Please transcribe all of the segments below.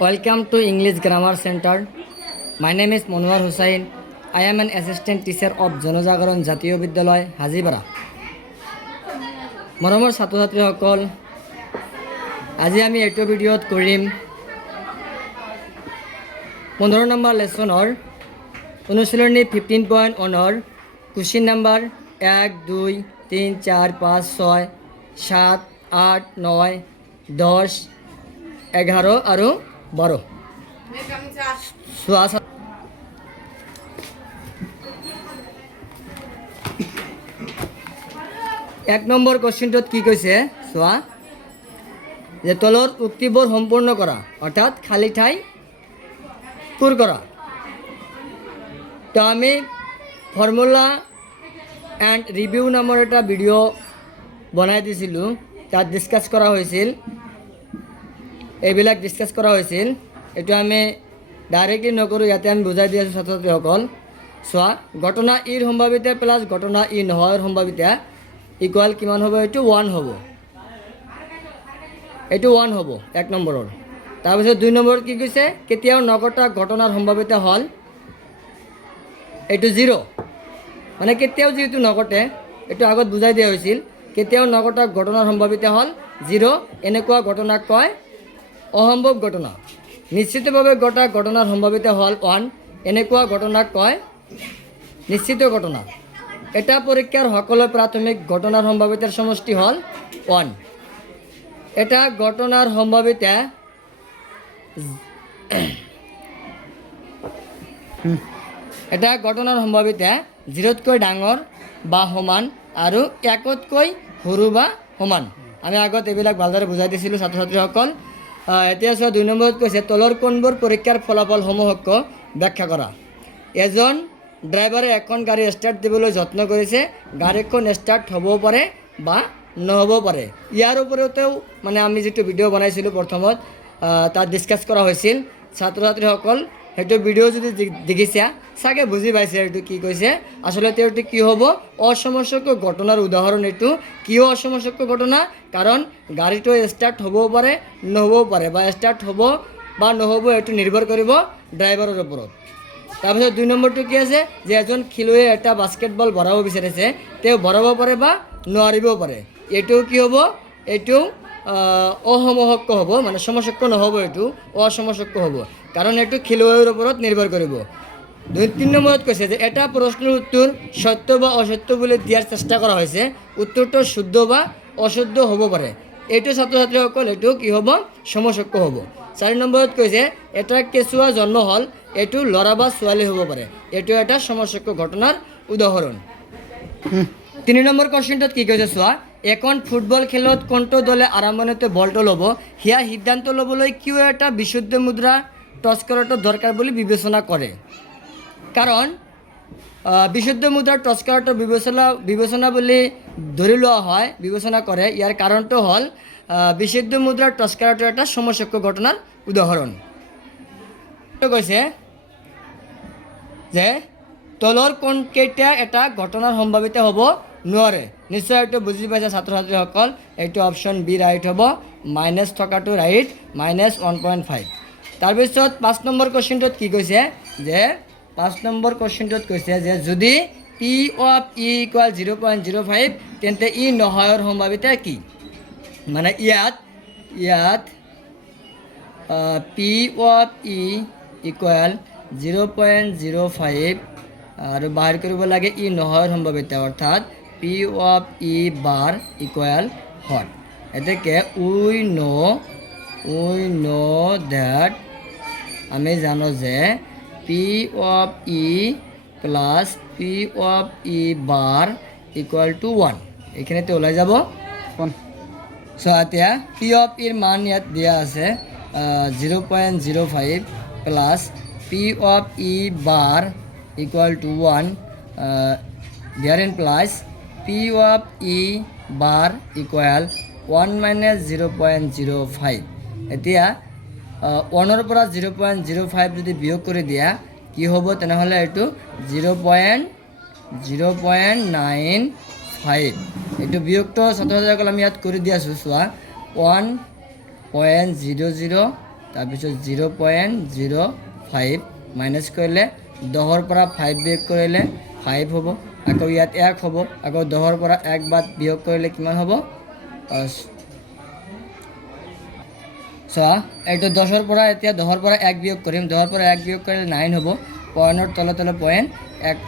Welcome to English Grammar Center. My name is Monwar Hussain. I am an assistant teacher of Janojagaron Jatiyo Bidyaloy, Hajibara. মৰমৰ ছাত্ৰ ছাত্ৰীসকল, আজি আমি এইটো ভিডিঅ'ত কৰিম 15 নম্বৰ লেছনৰ অনুশীলনী 15.1ৰ কুৱেশ্যন নম্বৰ 1 2 3 4 5 6 7 8 9 10 11 আৰু 12 চোৱা। এক নম্বৰ কুৱেশ্যনটোত কি কৈছে চোৱা, যে তলৰ উক্তিবোৰ সম্পূৰ্ণ কৰা, অৰ্থাৎ খালী ঠাই পূৰ কৰা। তো আমি ফৰ্মুলা এণ্ড ৰিভিউ নামৰ এটা ভিডিঅ' বনাই দিছিলোঁ, তাত ডিছকাছ কৰা হৈছিল, এইবিলাক ডিছকাছ কৰা হৈছিল। এইটো আমি ডাইৰেক্টলি নকৰোঁ, ইয়াতে আমি বুজাই দি আছোঁ ছাত্ৰ ছাত্ৰীসকল। চোৱা, ঘটনা ইৰ সম্ভাৱিতা প্লাছ ঘটনা ই নহয়ৰ সম্ভাৱিতা ইকুৱেল কিমান হ'ব? এইটো 1 হ'ব, এইটো 1 হ'ব এক নম্বৰৰ। তাৰপিছত 2 নম্বৰত কি কৈছে? কেতিয়াও নঘটা ঘটনাৰ সম্ভাৱিতা হ'ল এইটো 0, মানে কেতিয়াও যিহেতু নঘটে, এইটো আগত বুজাই দিয়া হৈছিল। কেতিয়াও নঘটা ঘটনাৰ সম্ভাৱিতা হ'ল 0, এনেকুৱা ঘটনাক কয় অসম্ভৱ ঘটনা। নিশ্চিতভাৱে ঘটা ঘটনাৰ সম্ভাৱিতা হ'ল 1, এনেকুৱা ঘটনাক কয় নিশ্চিত ঘটনা। এটা পৰীক্ষাৰ সকলো প্ৰাথমিক ঘটনাৰ সম্ভাৱিতাৰ সমষ্টি হ'ল 1। এটা ঘটনাৰ সম্ভাৱিতা এটা ঘটনাৰ সম্ভাৱিতা 0তকৈ ডাঙৰ বা সমান আৰু 1তকৈ সৰু বা সমান। আমি আগত এইবিলাক ভালদৰে বুজাই দিছিলোঁ ছাত্ৰ ছাত্ৰীসকল। এতিয়া চোৱা, 2 নম্বৰত কৈছে তলৰ কোনবোৰ পৰীক্ষাৰ ফলাফলসমূহক ব্যাখ্যা কৰা। এজন ড্ৰাইভাৰে এখন গাড়ী ষ্টাৰ্ট দিবলৈ যত্ন কৰিছে, গাড়ীখন ষ্টাৰ্ট হ'বও পাৰে বা নহ'বও পাৰে। ইয়াৰ ওপৰতেও মানে আমি যিটো ভিডিঅ' বনাইছিলোঁ প্ৰথমত, তাত ডিছকাছ কৰা হৈছিল। ছাত্ৰ ছাত্ৰীসকল সেইটো ভিডিঅ' যদি দেখিছা চাগে বুজি পাইছে এইটো কি কৈছে। আচলতে এইটো কি হ'ব? অসমসক্য ঘটনাৰ উদাহৰণ। এইটো কিয় অসমসক্য ঘটনা? কাৰণ গাড়ীটো ষ্টাৰ্ট হ'বও পাৰে নহ'বও পাৰে, বা ষ্টাৰ্ট হ'ব বা নহ'ব এইটো নিৰ্ভৰ কৰিব ড্ৰাইভাৰৰ ওপৰত। তাৰপিছত 2 নম্বৰটো কি আছে? যে এজন খেলুৱৈয়ে এটা বাস্কেটবল ভৰাব বিচাৰিছে, তেওঁ ভৰাব পাৰে বা নোৱাৰিবও পাৰে। এইটো কি হ'ব? এইটো অসমসক্য হ'ব, মানে সমসক্য নহ'ব, এইটো অসমসক্য হ'ব, কাৰণ এইটো খেলুৱৈৰ ওপৰত নিৰ্ভৰ কৰিব। 3 নম্বৰত কৈছে যে এটা প্ৰশ্নৰ উত্তৰ সত্য বা অসত্য বুলি দিয়াৰ চেষ্টা কৰা হৈছে, উত্তৰটো শুদ্ধ বা অশুদ্ধ হ'ব পাৰে। এইটো ছাত্ৰ ছাত্ৰীসকল এইটো কি হ'ব? সমসক্য হ'ব। 4 নম্বৰত কৈছে এটা কেঁচুৱা জন্ম হ'ল, এইটো ল'ৰা বা ছোৱালী হ'ব পাৰে, এইটো এটা সমসক্য ঘটনাৰ উদাহৰণ। 3 নম্বৰ কুৱেশ্যনটোত কি কৈছে চোৱা, এখন ফুটবল খেলত কোনটো দলে আৰম্ভণিতে বলটো ল'ব সেয়া সিদ্ধান্ত ল'বলৈ কিয় এটা বিশুদ্ধ মুদ্ৰা টছ কৰাটো দৰকাৰ বুলি বিবেচনা কৰে। কাৰণ বিশুদ্ধ মুদ্ৰা টছ কৰাটো বিবেচনা বুলি ধৰি লোৱা হয়, বিবেচনা কৰে। ইয়াৰ কাৰণটো হ'ল বিশুদ্ধ মুদ্ৰা টছ কৰাটো এটা সমসক্য ঘটনাৰ উদাহৰণ। কৈছে যে তলৰ কোনকেইটা এটা ঘটনাৰ সম্ভাৱিত হ'ব নোৱাৰে। নিশ্চয় এইটো বুজি পাইছে ছাত্ৰ ছাত্ৰীসকল। এইটো অপশ্যন বি ৰাইট হ'ব, মাইনাছ থকাটো ৰাইট, -1.5। তাৰপিছত 5 নম্বৰ কুৱেশ্যনটোত কি কৈছে? যে 5 নম্বৰ কুৱেশ্যনটোত কৈছে যে যদি পি অফ ই ইকুৱেল 0.05 তেন্তে ই নহয়ৰ সম্ভাৱিতা কি? মানে ইয়াত পি অফ ই ইকুৱেল 0.05 আৰু বাহিৰ কৰিব লাগে ই নহয়ৰ সম্ভাৱিতা, অৰ্থাৎ P of E bar equal hot. এতেকে উই ন' দ্যাট, আমি জানো যে P of E plus P of E bar equal to 1। এইখিনিতে ওলাই যাব 1। চ' এতিয়া পি অফ ইৰ মান ইয়াত দিয়া আছে 0.05 plus P of E bar equal to 1, there implies P of E bar equal 1 minus 0.05। এতিয়া 1ৰ পৰা 0.05 যদি বিয়োগ কৰি দিয়া কি হ'ব? তেনেহ'লে এইটো 0.95। এইটো বিয়োগটো ছাত্ৰ ছাত্ৰীসকল আমি ইয়াত কৰি দি আছোঁ। চোৱা, 1.00 তাৰপিছত 0.05 মাইনাছ কৰিলে 10ৰ পৰা 5 বিয়োগ কৰিলে 5 হ'ব, আকৌ ইয়াত 1 হ'ব, আকৌ 10ৰ পৰা 1 বাদ বিয়োগ কৰিলে কিমান হ'ব? চোৱা এইটো 10ৰ পৰা এতিয়া 10ৰ পৰা 1 বিয়োগ কৰিম, 10ৰ পৰা 1 বিয়োগ কৰিলে 9 হ'ব, পইণ্টৰ তলে তলে পইণ্ট 1,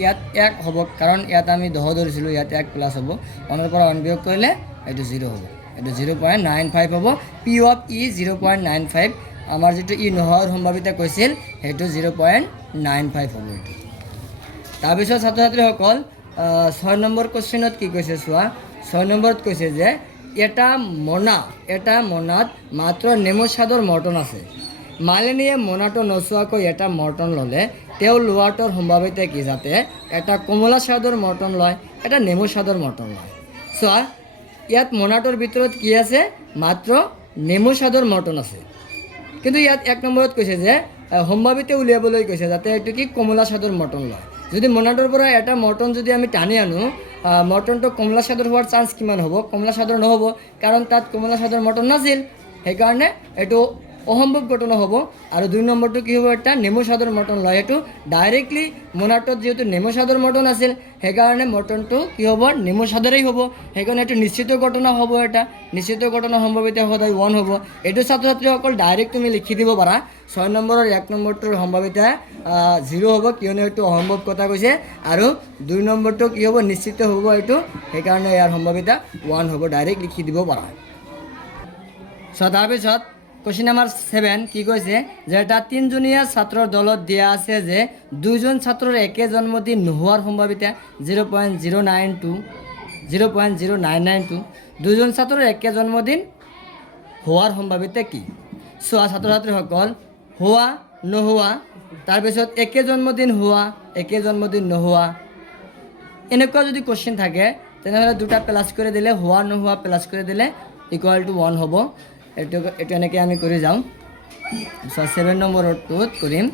ইয়াত 1 হ'ব কাৰণ ইয়াত আমি 10 ধৰিছিলোঁ, ইয়াত 1 প্লাছ হ'ব, 1ৰ পৰা 1 বিয়োগ কৰিলে এইটো 0 হ'ব, এইটো 0.95 হ'ব। পি অফ ই 0.95, আমাৰ যিটো ই নোহোৱাৰ সম্ভাৱিতা কৈছিল সেইটো 0.95 হ'ব এইটো। তাৰপিছত ছাত্ৰ ছাত্ৰীসকল 6 নম্বৰ কুৱেশ্যনত কি কৈছে চোৱা, 6 নম্বৰত কৈছে যে এটা মোনাত মাত্ৰ নেমু স্বাদৰ মৰ্টন আছে। মালিনীয়ে মোনাটো নচোৱাকৈ এটা মৰ্টন ল'লে, তেওঁ লোৱাটোৰ সম্ভাৱিতা কি? যাতে এটা কমলা স্বাদৰ মৰ্টন লয়, এটা নেমু স্বাদৰ মৰ্টন লয়। চোৱা ইয়াত মোনাটোৰ ভিতৰত কি আছে? মাত্ৰ নেমু স্বাদৰ মৰ্টন আছে, কিন্তু ইয়াত 1 নম্বৰত কৈছে যে সম্ভাৱিতা উলিয়াবলৈ কৈছে যাতে এইটো কি কমলা স্বাদৰ মৰ্টন লয়। যদি মোনাটোৰ পৰা এটা মৰ্টন যদি আমি টানি আনো, মৰ্টনটো কমলা স্বাদৰ হোৱাৰ চান্স কিমান হ'ব? কমলা স্বাদৰ নহ'ব, কাৰণ তাত কমলা স্বাদৰ মৰ্টন নাছিল, সেইকাৰণে এইটো অসম্ভৱ ঘটনা হ'ব। আৰু 2 নম্বৰটো কি হ'ব? এটা নেমু স্বাদৰ মৰ্টন লয়, এইটো ডাইৰেক্টলি মোনাটোত যিহেতু নেমু স্বাদৰ মৰ্টন আছিল, সেইকাৰণে মৰ্টনটো কি হ'ব? নেমু স্বাদৰেই হ'ব, সেইকাৰণে এইটো নিশ্চিত ঘটনা হ'ব, এটা নিশ্চিত ঘটনা সম্ভাৱিতা সদায় 1 হ'ব। এইটো ছাত্ৰ ছাত্ৰীসকল ডাইৰেক্ট তুমি লিখি দিব পাৰা, 6 নম্বৰৰ 1 নম্বৰটোৰ সম্ভাৱিতা 0 হ'ব, কিয়নো এইটো অসম্ভৱ কথা কৈছে, আৰু 2 নম্বৰটো কি হ'ব? নিশ্চিত হ'ব এইটো, সেইকাৰণে ইয়াৰ সম্ভাৱিতা 1 হ'ব, ডাইৰেক্ট লিখি দিব পাৰা। তাৰপিছত কুৱেশ্যন নম্বৰ 7 কি কৈছে যে এটা 3জনীয়া ছাত্ৰৰ দলত দিয়া আছে যে 2জন ছাত্ৰৰ একে জন্মদিন নোহোৱাৰ সম্ভাৱিতা 0.0992, 2জন ছাত্ৰৰ একে জন্মদিন হোৱাৰ সম্ভাৱিতা কি? চোৱা ছাত্ৰ ছাত্ৰীসকল, হোৱা নোহোৱা, তাৰপিছত একে জন্মদিন হোৱা, একে জন্মদিন নোহোৱা, এনেকুৱা যদি কুৱেশ্যন থাকে তেনেহ'লে 2টা প্লাছ কৰি দিলে, হোৱা নোহোৱা প্লাছ কৰি দিলে = 1 হ'ব। এইটো এনেকৈ আমি কৰি যাওঁ। 7 নম্বৰটোত কৰিম,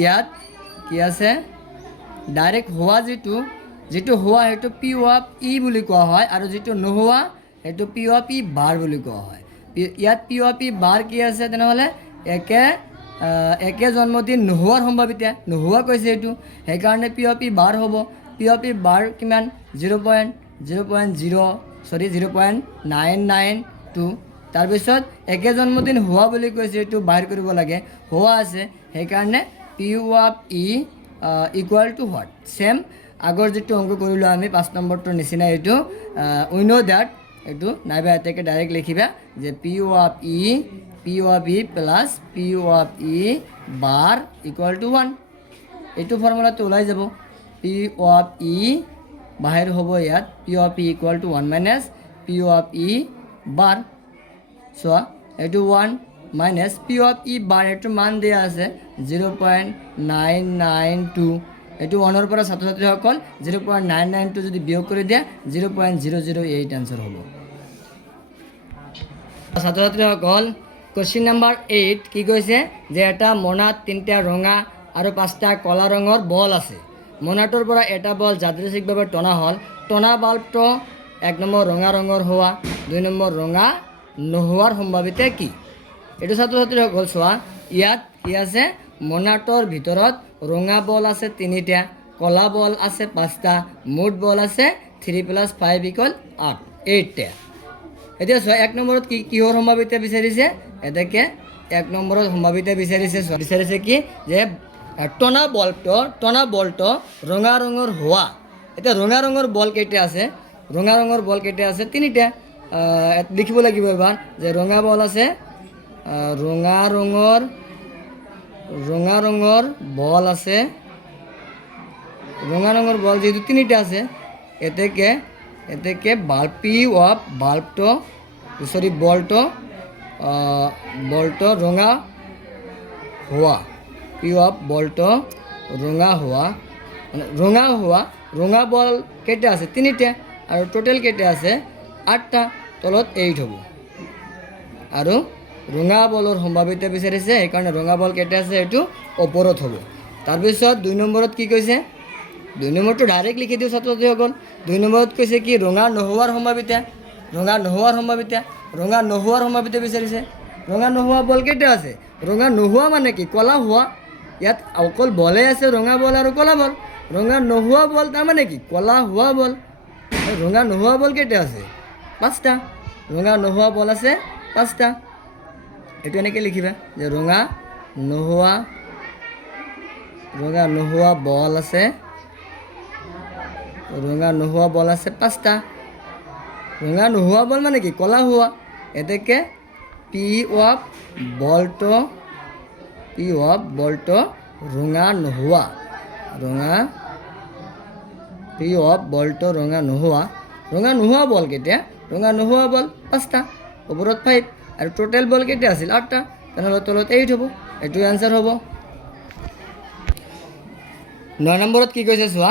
ইয়াত কি আছে? ডাইৰেক্ট হোৱা যিটো হোৱা সেইটো পি অফ ই বুলি কোৱা হয়, আৰু যিটো নোহোৱা সেইটো পি অফ ই বাৰ বুলি কোৱা হয়। ইয়াত পি অফ ই বাৰ কি আছে? তেনেহ'লে একে জন্মদিন নোহোৱাৰ সম্ভাৱিতা, নোহোৱা কৈছে এইটো, সেইকাৰণে পি অফ ই বাৰ হ'ব। পি অফ ই বাৰ কিমান? 0.992। তাৰপিছত একে জন্মদিন হোৱা বুলি কৈছে, এইটো বাহিৰ কৰিব লাগে, হোৱা আছে, সেইকাৰণে P of E = what? Same আগৰ যিটো অংক কৰিলোঁ আমি 5 নম্বৰটোৰ নিচিনা, এইটো উই ন' ডেট, এইটো নাইবা এতেকে ডাইৰেক্ট লিখিবা যে P of E plus P of E bar = 1, এইটো ফৰ্মুলাটো ওলাই যাব। পি অফ ই বাহিৰ হ'ব ইয়াত, P of E = 1 minus P of E bar. চোৱা এইটো 1 minus P of E bar, এইটো মান দিয়া আছে 0.992, এইটো 1ৰ পৰা ছাত্ৰ ছাত্ৰীসকল 0.992 যদি বিয়োগ কৰি দিয়া 0.008 এনচাৰ হ'ব। ছাত্ৰ ছাত্ৰীসকল কুৱেশ্যন নম্বৰ 8 কি কৈছে যে এটা মোনাত 3টা ৰঙা আৰু 5টা কলা ৰঙৰ বল আছে। মোনাটোৰ পৰা এটা বল যাদৃচ্ছিকভাৱে টনা হ'ল, টনা বাল্বটো 1 নম্বৰ ৰঙা ৰঙৰ হোৱা, 2 নম্বৰ ৰঙা নোহোৱাৰ সম্ভাৱিতা কি? এইটো ছাত্ৰ ছাত্ৰীসকল চোৱা, ইয়াত কি আছে? মোনাটোৰ ভিতৰত ৰঙা বল আছে 3টা, কলা বল আছে 5টা, মুঠ বল আছে 3 + 5 = 8টা। এতিয়া চোৱা 1 নম্বৰত কিহৰ সম্ভাৱিতা বিচাৰিছে? এতেকে 1 নম্বৰত সম্ভাৱিতা বিচাৰিছে কি? যে টনা বলটো ৰঙা ৰঙৰ হোৱা। এতিয়া ৰঙা ৰঙৰ বল কেইটা আছে? ৰঙা ৰঙৰ বল কেইটা আছে? 3টা। লিখিব লাগিব এবাৰ যে ৰঙা বল আছে, ৰঙা ৰঙৰ বল আছে, ৰঙা ৰঙৰ বল যেহেতু 3টা আছে, এতেকে বলটো ৰঙা হোৱা, পি অফ বলটো ৰঙা হোৱা, ৰঙা বল কেইটা আছে? 3টা, আৰু টোটেল কেইটা আছে? 8টা, তলত 8 হ'ব। আৰু ৰঙা বলৰ সম্ভাৱিতা বিচাৰিছে, সেইকাৰণে ৰঙা বল কেইটা আছে এইটো ওপৰত হ'ব। তাৰপিছত 2 নম্বৰত কি কৈছে? 2 নম্বৰটো ডাইৰেক্ট লিখি দিওঁ ছাত্ৰ ছাত্ৰীসকল। 2 নম্বৰত কৈছে কি? ৰঙা নোহোৱাৰ সম্ভাৱিতা বিচাৰিছে। ৰঙা নোহোৱা বল কেইটা আছে? ৰঙা নোহোৱা মানে কি? কলা হোৱা। ইয়াত অকল বলে আছে, ৰঙা বল আৰু কলা বল। ৰঙা নোহোৱা বল তাৰমানে কি? কলা হোৱা বল। ৰঙা নোহোৱা বল কেইটা আছে? 5টা। ৰঙা নোহোৱা বল আছে 5টা। এইটো এনেকৈ লিখিবা যে ৰঙা নোহোৱা বল আছে, ৰঙা নোহোৱা বল আছে 5টা। ৰঙা নোহোৱা বল মানে কি? কলা হোৱা। এতেকে পি অফ বলটো ৰঙা নোহোৱা, পি অফ বলটো ৰঙা নোহোৱা বল কেইটা? ৰঙা নোহোৱা বল 5টা, ওপৰত 5 আৰু টোটেল বল কেইটা আছিল? 8টা। তেনেহ'লে তলত 8 হ'ব। এইটোৱে আনচাৰ হ'ব। 9 নম্বৰত কি কৈছে চোৱা,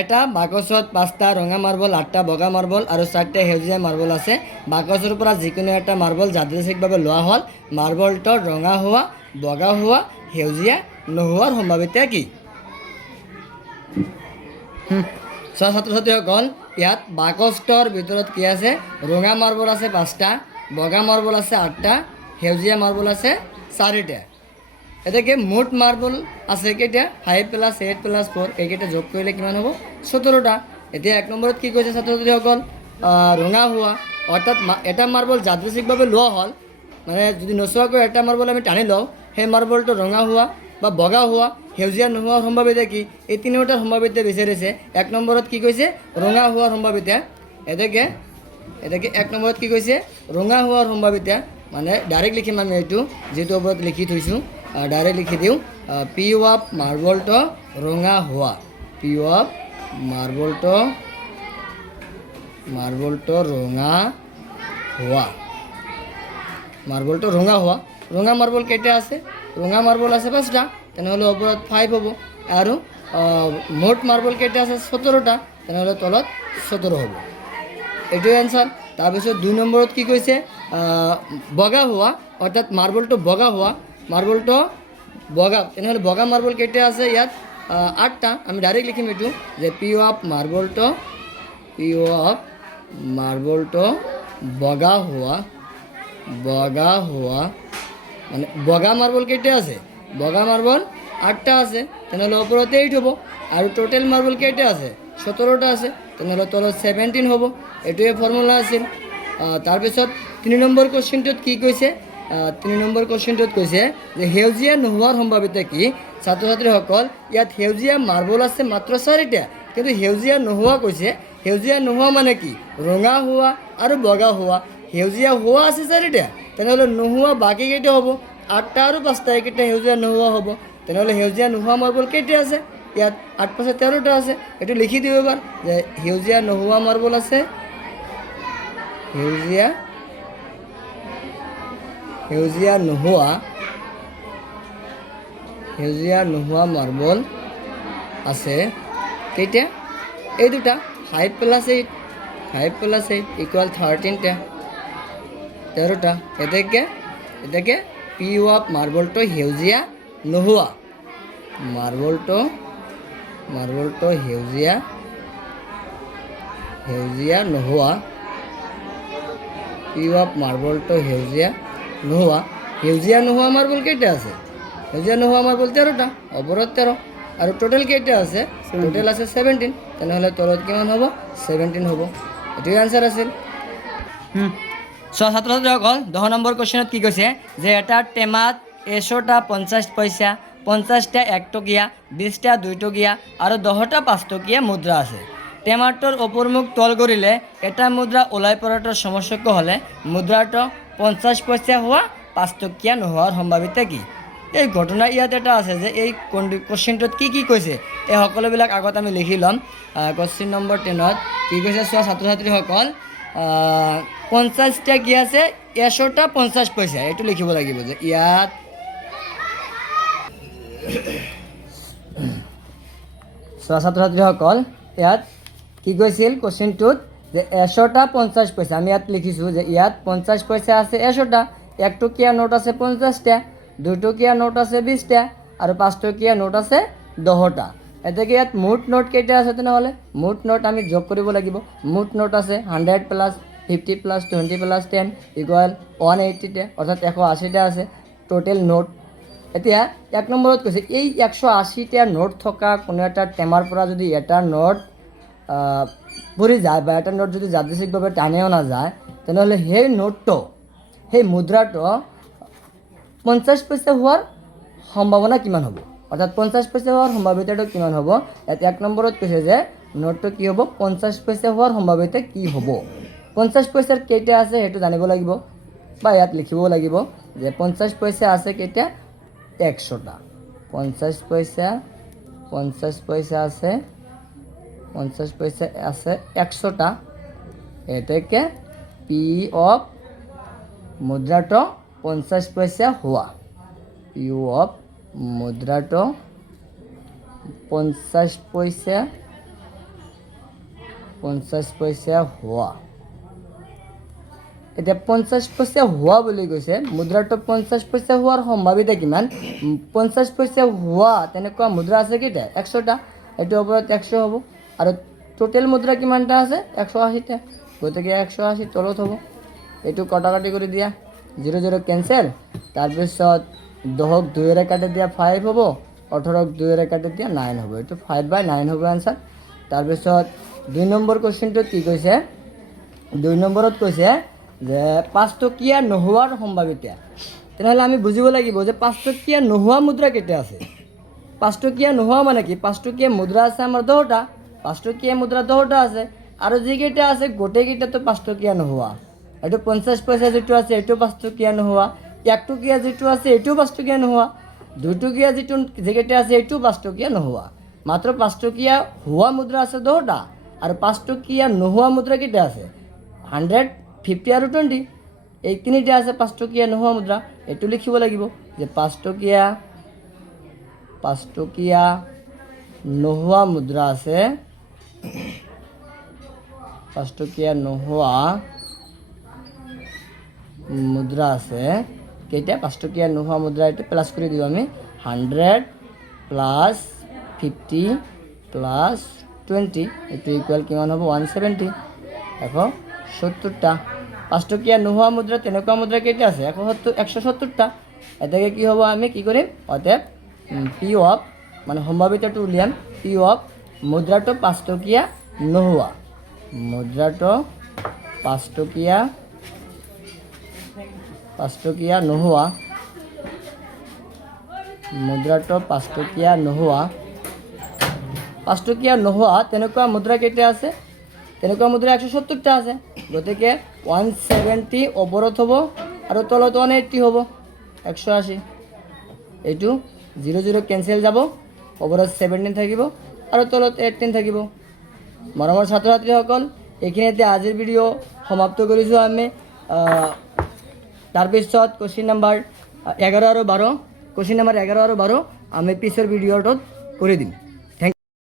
এটা বাকচত 5টা ৰঙা মাৰ্বল, 8টা বগা মাৰ্বল আৰু 4টা সেউজীয়া মাৰ্বল আছে। বাকচৰ পৰা যিকোনো এটা মাৰ্বল যাদৃচ্ছিকভাৱে লোৱা হ'ল। মাৰ্বলটোৰ ৰঙা হোৱা, বগা হোৱা, সেউজীয়া নোহোৱাৰ সম্ভাৱিতা কি? চোৱা ছাত্ৰ ছাত্ৰীসকল, ইয়াত বাকচটোৰ ভিতৰত কি আছে? ৰঙা মাৰ্বল আছে 5টা, বগা মাৰ্বল আছে 8টা, সেউজীয়া মাৰ্বল আছে 4টা। এতেকে মুঠ মাৰ্বল আছে কেইটা? 5 + 8 + 4, এইকেইটা যোগ কৰিলে কিমান হ'ব? 17টা। এতিয়া 1 নম্বৰত কি কৈছে ছাত্ৰ ছাত্ৰীসকল? ৰঙা হোৱা, অৰ্থাৎ এটা মাৰ্বল যাদৃচ্ছিকভাৱে লোৱা হ'ল, মানে যদি নোচোৱাকৈ এটা মাৰ্বল আমি টানি লওঁ, সেই মাৰ্বলটো ৰঙা হোৱা বা বগা হোৱা, সেউজীয়া নোহোৱাৰ সম্ভাৱিতা কি? এই তিনিওটাৰ সম্ভাৱিতা বিচাৰিছে। 1 নম্বৰত কি কৈছে? ৰঙা হোৱাৰ সম্ভাৱিতা। এতেকে 1 নম্বৰত কি কৈছে? ৰঙা হোৱাৰ সম্ভাৱিতা। মানে ডাইৰেক্ট লিখিম আমি, এইটো যিটো ওপৰত লিখি থৈছোঁ ডাইৰেক্ট লিখি দিওঁ। পি অফ মাৰ্বলটো ৰঙা হোৱা, পি অফ মাৰ্বলটো ৰঙা হোৱা। ৰঙা মাৰ্বল কেইটা আছে? ৰঙা মাৰ্বল আছে 5টা, তেনেহ'লে ওপৰত 5 হ'ব। আৰু মুঠ মাৰ্বল কেইটা আছে? 17টা, তেনেহ'লে তলত 17 হ'ব। এইটোৱে এনচাৰ। তাৰপিছত 2 নম্বৰত কি কৈছে? বগা হোৱা, অৰ্থাৎ মাৰ্বলটো বগা হোৱা, মাৰ্বলটো বগা, তেনেহ'লে বগা মাৰ্বল কেইটা আছে? ইয়াত 8টা। আমি ডাইৰেক্ট লিখিম এইটো যে পি অফ মাৰ্বলটো বগা হোৱা, মানে বগা মাৰ্বল কেইটা আছে? বগা মাৰ্বল 8টা আছে, তেনেহ'লে ওপৰত 8 হ'ব। আৰু টোটেল মাৰ্বল কেইটা আছে? 17টা আছে, তেনেহ'লে তলত 17 হ'ব। এইটোৱে ফৰ্মুলা আছিল। তাৰপিছত 3 নম্বৰ কুৱেশ্যনটোত কি কৈছে? 3 নম্বৰ কুৱেশ্যনটোত কৈছে যে সেউজীয়া নোহোৱাৰ সম্ভাৱিতা কি? ছাত্ৰ ছাত্ৰীসকল, ইয়াত সেউজীয়া মাৰ্বল আছে মাত্ৰ 4টা, কিন্তু সেউজীয়া নোহোৱা কৈছে। সেউজীয়া নোহোৱা মানে কি? ৰঙা হোৱা আৰু বগা হোৱা। সেউজীয়া হোৱা আছে 4টা, তেনেহ'লে নোহোৱা বাকী কেইটা হ'ব? 8টা আৰু 5টা, এইকেইটা সেউজীয়া নোহোৱা হ'ব। তেনেহ'লে সেউজীয়া নোহোৱা মাৰ্বল কেইটা আছে? ইয়াত 8 + 13টা আছে। এইটো লিখি দিওঁ এবাৰ যে সেউজীয়া নোহোৱা মাৰ্বল আছে, সেউজীয়া নোহোৱা মাৰ্বল আছে কেইটা? এই দুটা, 5 + 8 = 13টা, 13টা। এতেকে পি অফ মাৰ্বলটো সেউজীয়া নোহোৱা, মাৰ্বলটো সেউজীয়া নোহোৱা, পি অফ মাৰ্বলটো সেউজীয়া নোহোৱা মাৰ্বল কেইটা আছে? সেউজীয়া নোহোৱা মাৰ্বল 13টা, ওপৰত 13। আৰু টোটেল কেইটা আছে? টোটেল আছে 17, তেনেহ'লে তলত কিমান হ'ব? 17 হ'ব। এইটোৱে আনচাৰ আছিল। চোৱা ছাত্ৰ ছাত্ৰীসকল, 10 নম্বৰ কুৱেশ্যনত কি কৈছে? যে এটা টেমাত 100টা 50 পইচা, 50টা 1 টকীয়া, 20টা 2 টকীয়া আৰু 10টা 5 টকীয়া মুদ্ৰা আছে। টেমাটোৰ ওপৰ মুখ তল কৰিলে এটা মুদ্ৰা ওলাই পৰাটোৰ সমস্যক হ'লে মুদ্ৰাটো 50 পইচা হোৱা 5 টকীয়া নোহোৱাৰ সম্ভাৱিতা কি? এই ঘটনা ইয়াত এটা আছে যে এই কুৱেশ্যনটোত কি কৈছে এই সকলোবিলাক আগত আমি লিখি ল'ম। কুৱেশ্যন নম্বৰ 10ত কি কৈছে চোৱা ছাত্ৰ ছাত্ৰীসকল, 50টা কি আছে? 100টা 50 পইচা, এইটো লিখিব লাগিব যে ইয়াত চোৱা ছাত্ৰ ছাত্ৰীসকল, ইয়াত কি কৈছিল কুৱেশ্যনটোত যে 100টা 50 পইচা। আমি ইয়াত লিখিছোঁ যে ইয়াত 50 পইচা আছে 100টা, 1 টকীয়া নোট আছে 50টা, 2 টকীয়া নোট আছে 20টা আৰু 5 টকীয়া নোট আছে 10টা। এতেকে ইয়াত মুঠ নোট কেইটা আছে? তেনেহ'লে মুঠ নোট আমি যোগ কৰিব লাগিব। মুঠ নোট আছে 100 + 50 প্লাস 20 প্লাস 10 ইকুয়াল 180টা অর্থাৎ 180টা আছে টোটেল নোট। এতিয়া 1 নম্বৰত কৈছে এই 180টা নোট থকা কোনো এটা টেমাৰ পৰা যদি এটা নোট পৰি যায় বা এটা নোট যদি যাদৃচ্ছিকভাৱে টানি অনা যায় তেনেহ'লে সেই নোটটো সেই মুদ্ৰাটো 50 পইচা হোৱাৰ সম্ভাৱনা কিমান হ'ব, অৰ্থাৎ 50 পইচা হোৱাৰ সম্ভাৱিতাটো কিমান হ'ব। ইয়াত 1 নম্বৰত কৈছে যে নোটটো কি হ'ব, 50 পইচা হোৱাৰ সম্ভাৱিতা কি হ'ব। 50 পইচাৰ কেইটা আছে সেইটো জানিব লাগিব বা ইয়াত লিখিবও লাগিব যে 50 পইচা আছে কেইটা, 100টা। 50 পইচা আছে 50 পইচা আছে 100টা। এটাকে পি অফ মুদ্রাটো 50 পয়সা হওয়া, পি অফ মুদ্রাটো 50 পয়সা হওয়া। এতিয়া 50 পইচা হোৱা বুলি কৈছে, মুদ্ৰাটো 50 পইচা হোৱাৰ সম্ভাৱিতা কিমান। 50 পইচা হোৱা তেনেকুৱা মুদ্ৰা আছে কেইটা, 100টা। এইটোৰ ওপৰত 100 হ'ব আৰু টোটেল মুদ্ৰা কিমানটা আছে, 180টা। গতিকে 180 তলত হ'ব। এইটো কটাকটি কৰি দিয়া, 0 0 কেঞ্চেল। তাৰপিছত 10ক 2ৰে কাটি দিয়া 5 হ'ব, 18ক 2ৰে কাটি দিয়া 9 হ'ব। এইটো 5/9 হ'ব আনচাৰ। তাৰপিছত 2 নম্বৰ কুৱেশ্যনটো কি কৈছে, 2 নম্বৰত কৈছে যে 5 টকীয়া নোহোৱাৰ সম্ভাৱিতা। তেনেহ'লে আমি বুজিব লাগিব যে 5 টকীয়া নোহোৱা মুদ্ৰা কেইটা আছে। 5 টকীয়া নোহোৱা মানে কি, 5 টকীয়া মুদ্ৰা আছে আমাৰ 10টা, 5 টকীয়া মুদ্ৰা 10টা আছে আৰু যিকেইটা আছে গোটেইকেইটাতো 5 টকীয়া নোহোৱা। এইটো 50 পইচা যিটো আছে এইটো 5 টকীয়া নোহোৱা, 1 টকীয়া যিটো আছে এইটোও 5 টকীয়া নোহোৱা, 2 টকীয়া যিকেইটা আছে এইটোও 5 টকীয়া নোহোৱা। মাত্ৰ 5 টকীয়া হোৱা মুদ্ৰা আছে 10টা আৰু 5 টকীয়া নোহোৱা মুদ্ৰা কেইটা আছে 100, 50 আৰু 20। এই তিনিটা আছে 5 টকীয়া নোহোৱা মুদ্ৰা। এইটো লিখিব লাগিব যে 5 টকীয়া নোহোৱা মুদ্ৰা আছে, 5 টকীয়া নোহোৱা মুদ্ৰা আছে কেইটা, 5 টকীয়া নোহোৱা মুদ্ৰা। এইটো প্লাস কৰি দিওঁ আমি 100 প্লাস 50 প্লাস 20, এইটো ইকুয়াল কিমান হ'ব 170, 170টা। 5 টকীয়া নোহোৱা মুদ্ৰা তেনেকুৱা মুদ্ৰা কেইটা আছে 170টা। এটাকে কি হ'ব, আমি কি কৰিম, অতএব পি অফ মানে সম্ভাৱিতাটো উলিয়াম, পি অফ মুদ্ৰাটো 5 টকীয়া নোহোৱা, মুদ্ৰাটো 5 টকীয়া নোহোৱা, মুদ্ৰাটো 5 টকীয়া নোহোৱা। 5 টকীয়া নোহোৱা তেনেকুৱা মুদ্ৰা কেইটা আছে, তেনেকুৱা মুদ্ৰা 170টা আছে। গতিকে 170 ওপৰত হ'ব আৰু তলত 180 হ'ব, 180। এইটো 0 0 কেঞ্চেল যাব, ওপৰত 17 থাকিব আৰু তলত 18 থাকিব। মৰমৰ ছাত্ৰ ছাত্ৰীসকল, এইখিনিতে আজিৰ ভিডিঅ' সমাপ্ত কৰিছোঁ আমি। তাৰপিছত কুৱেশ্যন নম্বৰ 11 আৰু 12 আমি পিছৰ ভিডিঅ'টোত কৰি দিম।